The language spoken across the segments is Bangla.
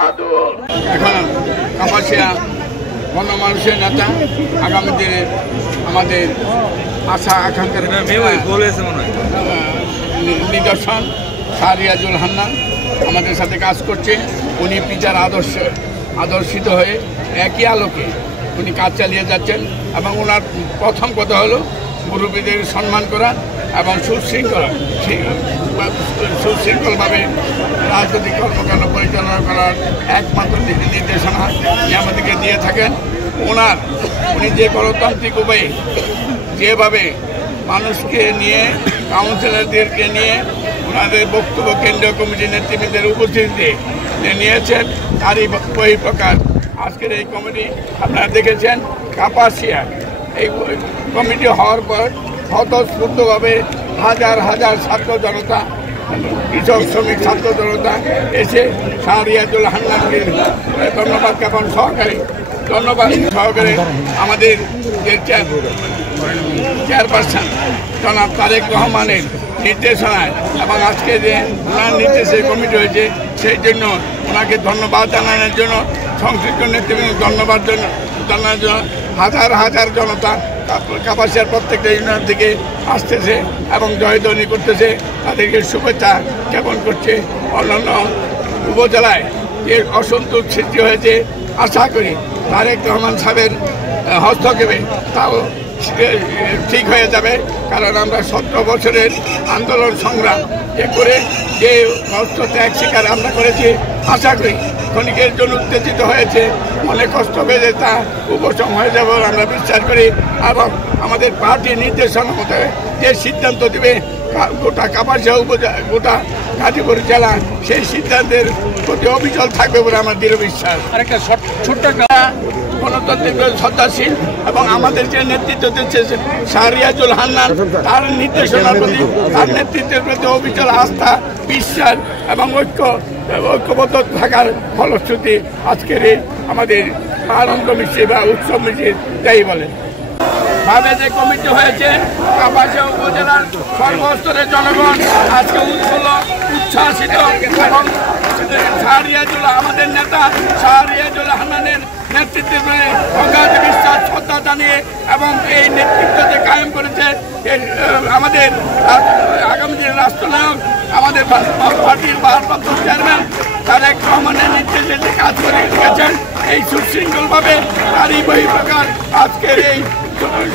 বারাকাতুহু। এখন কাপাসিয়া গণমানুষের নেতা আগামী দিনে আমাদের আশা আকাঙ্ক্ষার নিদর্শন শাহরিয়াজুল হান্নান আমাদের সাথে কাজ করছে। উনি পিতার আদর্শিত হয়ে একই আলোকে উনি কাজ চালিয়ে যাচ্ছেন এবং ওনার প্রথম কথা হলো মুরব্বীদের সম্মান করা এবং সুশৃঙ্খলভাবে রাজনৈতিক কর্মকাণ্ড পরিচালনা করার একমাত্র নির্দেশনা উনি আমাদেরকে দিয়ে থাকেন। উনি যে গণতান্ত্রিক উপায়ে যেভাবে মানুষকে নিয়ে কাউন্সিলরদেরকে নিয়ে ওনাদের বক্তব্য কেন্দ্রীয় কমিটির নেতৃবৃন্দের উপস্থিতিতে নিয়েছেন তারই বহিঃপ্রকাশ আজকের এই কমিটি। আপনারা দেখেছেন কাপাসিয়া এই কমিটি হওয়ার পর স্বতঃস্ফূর্তভাবে হাজার হাজার ছাত্র জনতা, কৃষক শ্রমিক ছাত্র জনতা এসে শাহরিয়াজুল হান্নানকে ধন্যবাদ জ্ঞাপন সহকারে আমাদের যে চেয়ারপারসন জনাব তারেক রহমানের নির্দেশনায় এবং আজকে যে ওনার নির্দেশে কমিটি হয়েছে সেই জন্য ওনাকে ধন্যবাদ জানানোর জন্য সংশ্লিষ্ট নেতৃবৃন্দ ধন্যবাদ জানানোর জন্য হাজার হাজার জনতা কাপাসিয়ার প্রত্যেকটা ইউনিয়ন থেকে আসতেছে এবং জয়ধ্বনি করতেছে, তাদেরকে শুভেচ্ছা জ্ঞাপন করছে। অন্যান্য উপজেলায় যে অসন্তোষ সৃষ্টি হয়েছে আশা করি তারেক রহমান সাহেবের হস্তক্ষেপে তাও ঠিক হয়ে যাবে, কারণ আমরা 17 বছরের আন্দোলন সংগ্রাম করে যে কষ্ট ত্যাগ স্বীকার আমরা করেছি আশা করি ক্ষণিকের জন্য উত্তেজিত হয়েছে, অনেক কষ্ট পেয়ে তা উপশম হয়ে যাবে আমরা বিশ্বাস করি। এবং আমাদের পার্টির নির্দেশনা মতো যে সিদ্ধান্ত দেবে গোটা কাপাসিয়া গোটা গাজীপুর জেলা সেই সিদ্ধান্তের প্রতি অবিচল থাকবে বলে আমার দৃঢ় বিশ্বাস। আরেকটা ছোট্ট গণতান্ত্রিক শ্রদ্ধাশীল এবং আমাদের যে নেতৃত্ব দিচ্ছে শাহরিয়াজুল হান্নান তার নির্দেশনার প্রতি তার নেতৃত্বের প্রতি অবিচল আস্থা বিশ্বাস এবং ঐক্যবদ্ধ থাকার ফলশ্রুতি আজকের এই আমাদের আনন্দ মিছিল বা উৎসব মিছিল যাই বলে ভাবে যে কমিটি হয়েছে কাপাসিয়া উপজেলার সর্বস্তরের জনগণ আজকে উচ্ছ্বাসিত এবং শাহরিয়াজুল আমাদের নেতা শাহরিয়াজুল হান্নানের নেতৃত্বে অগাধ বিশ্বাস শ্রদ্ধা জানিয়ে এবং এই নেতৃত্ব যে কায়েম করেছে আমাদের আগামী দিনের রাষ্ট্রনায়ক আমাদের পার্টির ভারপ্রাপ্ত চেয়ারম্যান তারেক রহমানের নির্দেশে যে কাজ করে গেছেন এই সুশৃঙ্খলভাবে তারই বহিঃপ্রকাশ আজকের এই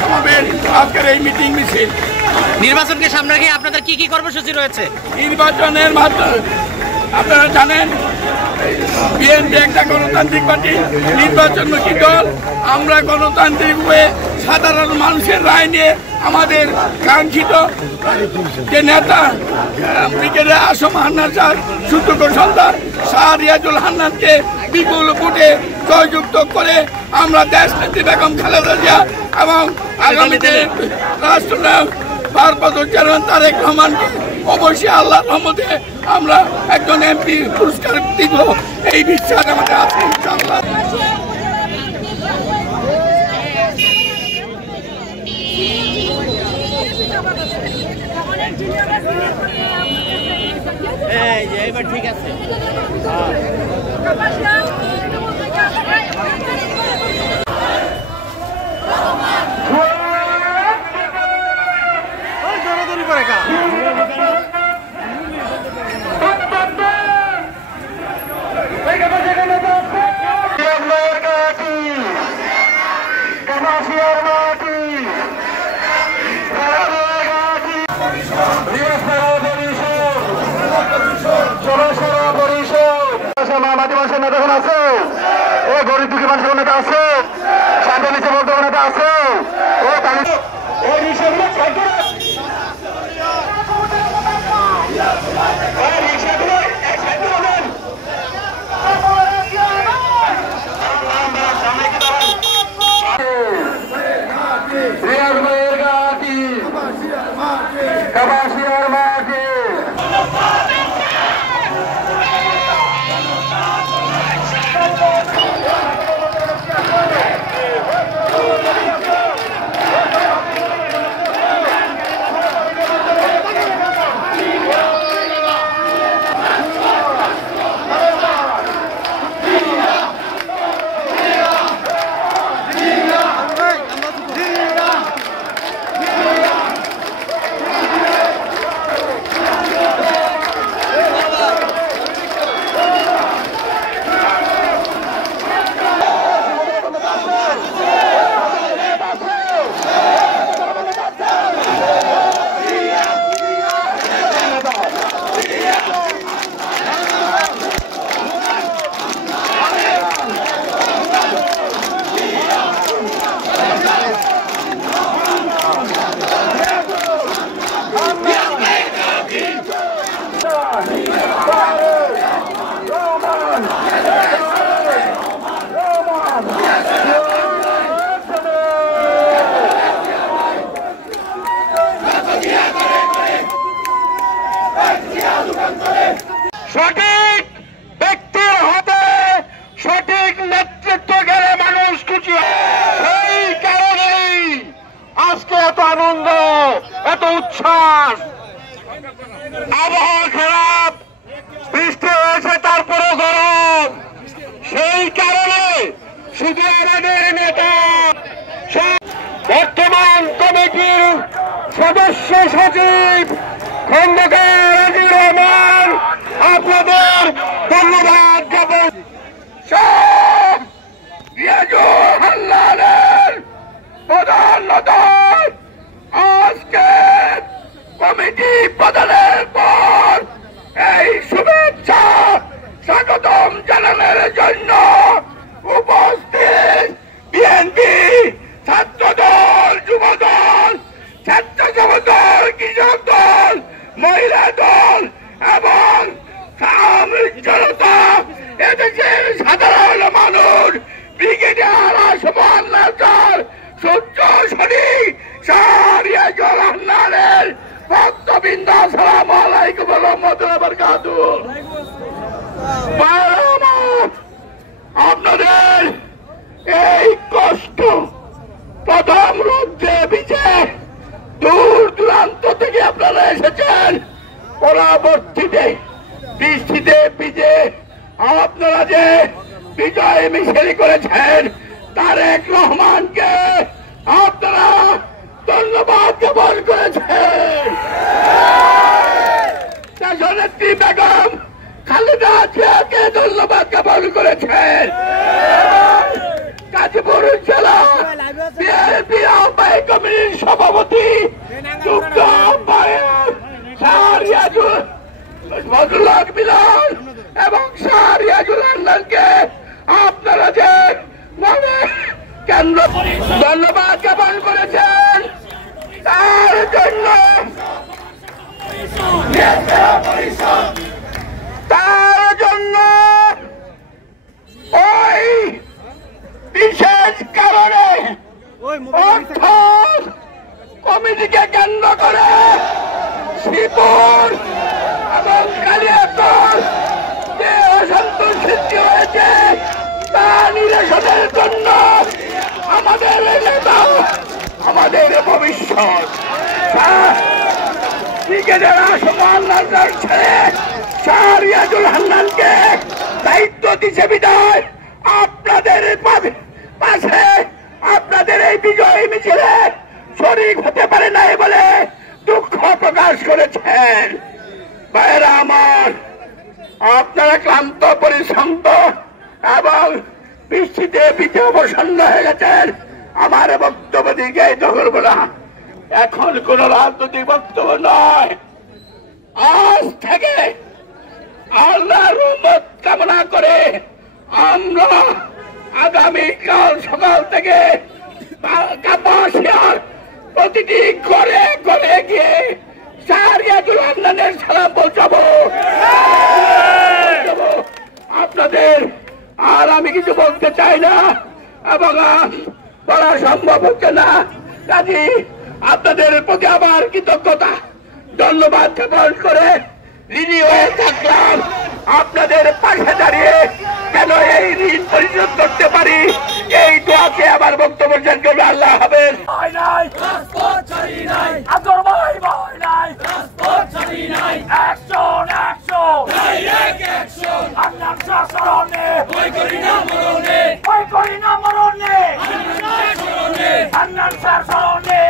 সমাবেশ আজকের এই মিটিং মিছিল। নির্বাচনকে সামনে রেখে আপনাদের কি কি কর্মসূচি রয়েছে? নির্বাচনের মাধ্যমে আপনারা জানেন বিএনপি একটা গণতান্ত্রিক পার্টি, নির্বাচনমুখী দল। আমরা গণতান্ত্রিকভাবে সাধারণ মানুষের রায় নিয়ে আমাদের কাঙ্ক্ষিত যে নেতা ব্রিগেডিয়ার আসম হান্নান স্যার সুযোগ্য সন্তান শাহরিয়াজুল হান্নানকে বিপুল ভোটে জয়যুক্ত করে আমরা দেশনেত্রী বেগম খালেদা জিয়া এবং আগামীতে রাষ্ট্রনায়ক ভারপ্রাপ্ত চেয়ারম্যান তারেক রহমানকে অবশ্যই আল্লাহর রহমতে আমরা একজন এমপি পুরস্কার দিব এই বিশ্বাস আমাদের আছে ইনশাআল্লাহ। এবার ঠিক আছে। মাটি মানুষের নেতা শুধু আমাদের নেতা বর্তমান কমিটির সদস্য সচিব খন্দকার আজিজুর রহমান, আপনাদের ধন্যবাদ জ্ঞাপন। প্রধানত আজকে কমিটি প্রদানের পর এই শুভেচ্ছা স্বাগতম জানানোর জন্য উপস্থিত বিএনপি, ছাত্র দল, যুব দল, স্বেচ্ছাসেবক দল, কৃষক দল, মহিলা দল এবং সামরিক জনতা, এদেশের সাধারণ মানুষ, ব্রিগেডিয়ার আসমান নাজার, সূর্য শরীফ, শাহরিয়াজুল হান্নানের ভক্তবৃন্দ, আসসালামু আলাইকুম ওয়া রাহমাতুল্লাহি ওয়া বারাকাতুহু। আপনাদের এই কষ্ট প্রথম রুদ্ধে বিজে দূর দূরান্ত থেকে আপনারা এসেছেন, পরবর্তীতে বৃষ্টিতে ভিজে আপনারা যে বিজয় মিছিল করেছেন তারেক রহমানকে আপনারা ধন্যবাদ জ্ঞাপন করেছেন। দেশনেত্রী বেগম খালেদা জিয়াকে ধন্যবাদ জ্ঞাপন করেছেন। গাজীপুর জেলা বিএনপি আহ্বায়ক কমিটির সভাপতি যুগ্ম আহ্বায়ক শাহরিয়াজুল ফজলুল মিলন এবং শাহরিয়াজুল হান্নানকে আপনারা যে মানে কেন্দ্র ধন্যবাদ জ্ঞাপন করেছেন, তার জন্য ওই বিশেষ কারণে অর্থাৎ কমিটিকে কেন্দ্র করে শ্রীপুর এবং কালিয়াকৈর যে অসন্তোষ সৃষ্টি হয়েছে তা নিরসনের জন্য আমাদের নেতা, আমাদের ভবিষ্যৎ ব্রিগেডিয়ার আসমান নাজার ছেড়ে শাহরিয়াজুল হান্নানকে দায়িত্ব দিছে বিদায় আপনাদের পাশে আপনাদের এই বিজয় মিছিলে শরীক হতে পারে নাই বলে দুঃখ প্রকাশ করেছেন। ভাইয়েরা আমার, আপনারা ক্লান্ত পরিশ্রান্ত এবং বৃষ্টিতে ভিজে অবসন্ন হয়ে গেছেন। আমার বক্তব্য দিকে করবো না, এখন কোন রাজনৈতিক বক্তব্য নয়। আজ থেকে আল্লাহর রহমত কামনা করে আমরা আগামীকাল সকাল থেকে কাপাসিয়ার প্রতিটি ঘরে ঘরে গিয়ে শাহরিয়াজুল হান্নানের সালাম পৌঁছাবো। আপনাদের আর আমি কিছু বলতে চাই না এবং বলা সম্ভব হচ্ছে না। কাজী আপনাদের প্রতি আমার কৃতজ্ঞতা ধন্যবাদ জ্ঞাপন করে ঋণী হয়ে থাকলাম আপনাদের পাশে দাঁড়িয়ে কেন এই ঋণ পরিশোধ করতে পারি, এই দোয়াকে আমার বক্তব্য শেষ করবে। আল্লাহ হাফেজ। হান্নান স্যার স্মরণে